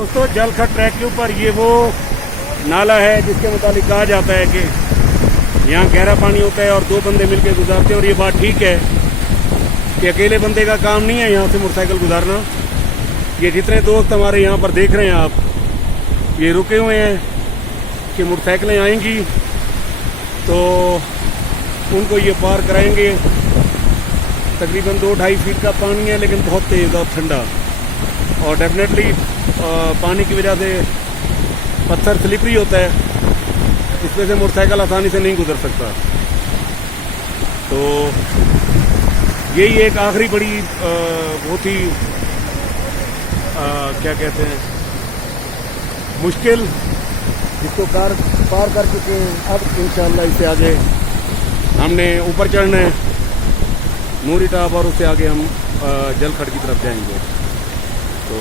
दोस्तों जलखट ट्रैक के ऊपर ये वो नाला है जिसके मुताबिक कहा जाता है कि यहाँ गहरा पानी होता है और दो बंदे मिलकर गुजारते हैं। और ये बात ठीक है कि अकेले बंदे का काम नहीं है यहाँ से मोटरसाइकिल गुजारना। ये जितने दोस्त हमारे यहाँ पर देख रहे हैं आप, ये रुके हुए हैं कि मोटरसाइकिलें आएंगी तो उनको ये पार कराएंगे। तकरीबन 2-2.5 फीट का पानी है लेकिन बहुत तेज़ और ठंडा, और डेफिनेटली पानी की वजह से पत्थर स्लिपरी होता है, इसमें से मोटरसाइकिल आसानी से नहीं गुजर सकता। तो यही एक आखिरी बड़ी बहुत ही क्या कहते हैं मुश्किल जिसको पार कर चुके हैं। अब इंशाल्लाह इससे आगे हमने ऊपर चढ़ना है नूरी टाप और उससे आगे हम जलखट की तरफ जाएंगे। तो